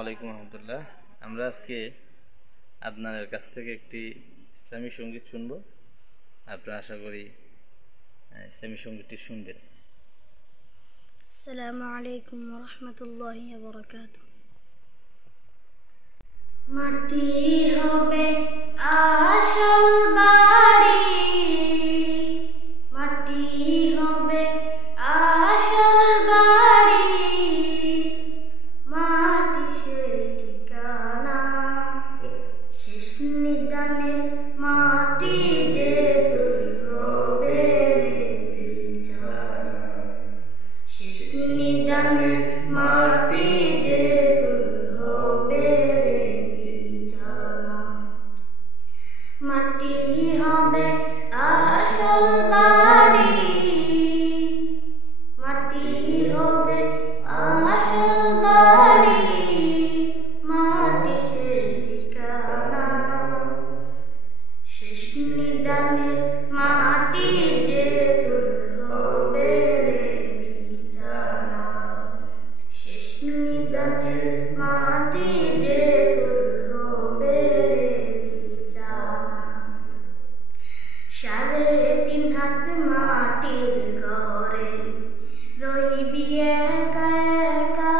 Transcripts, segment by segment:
ওয়ালাইকুম রহমতুল্লাহ। আমরা আজকে আদনানের কাছ থেকে একটি ইসলামী সঙ্গীত শুনব। আপনারা আশা করি ইসলামী সঙ্গীতটি শুনবেন। আসসালামু আলাইকুম ওয়া রাহমাতুল্লাহি ওয়া বারাকাতুহু। মাটি হবে আসল বাড়ি, মাটি হবে আসল বাড়ি, মাটি শেষ ঠিকানা, শেষ নিদানের মাটি যে দুর্গবে বিছানা, শেষ নিদানের মাটি যে দুর্গবে বিছানা। মাটি হবে আসল বাড়ি, মাটি হবে আসল বাড়ি, মাটি শেষ ঠিকানা, শেষ নিদানের মাটি যে দুর্গবে বিছানা, শেষ নিদানের মাটি যে দুর্গবে বিছানা। 3.5 হাত মাটির ঘরে রইবি একা একা,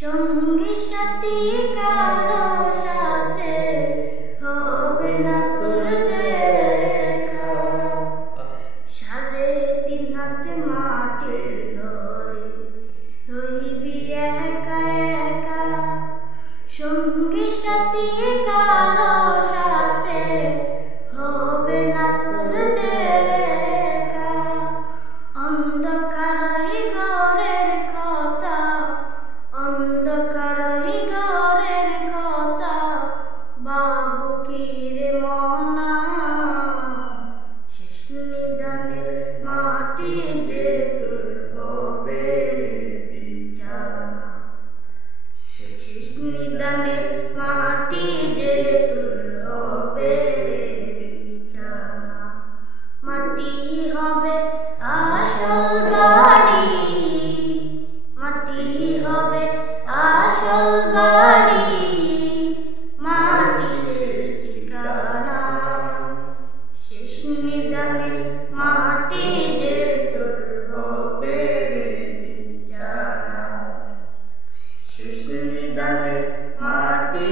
সঙ্গী সাথী কারো সাথে হবে না তোর দেখা। 3.5 হাত মাটির ঘরে রইবি একা একা, সঙ্গী সাথী কারো সাথে হবে না তোর দেখা। অন্ধকারই ঘরের কথা, অন্ধকারই ঘরের কথা, বাবু কি রে মনা, শেষ নিদানের মাটি যে তোর হবে বিছানা, শেষ নিদানের মাটি যে তোর হবে বিছানা। মাটি হবে আসল বাড়ি, মাটি হবে আসল বাড়ি, মাটি শেষ ঠিকানা, শেষ নিদানের মাটি যে তোর হবে বিছানা, শেষ নিদানের মাটি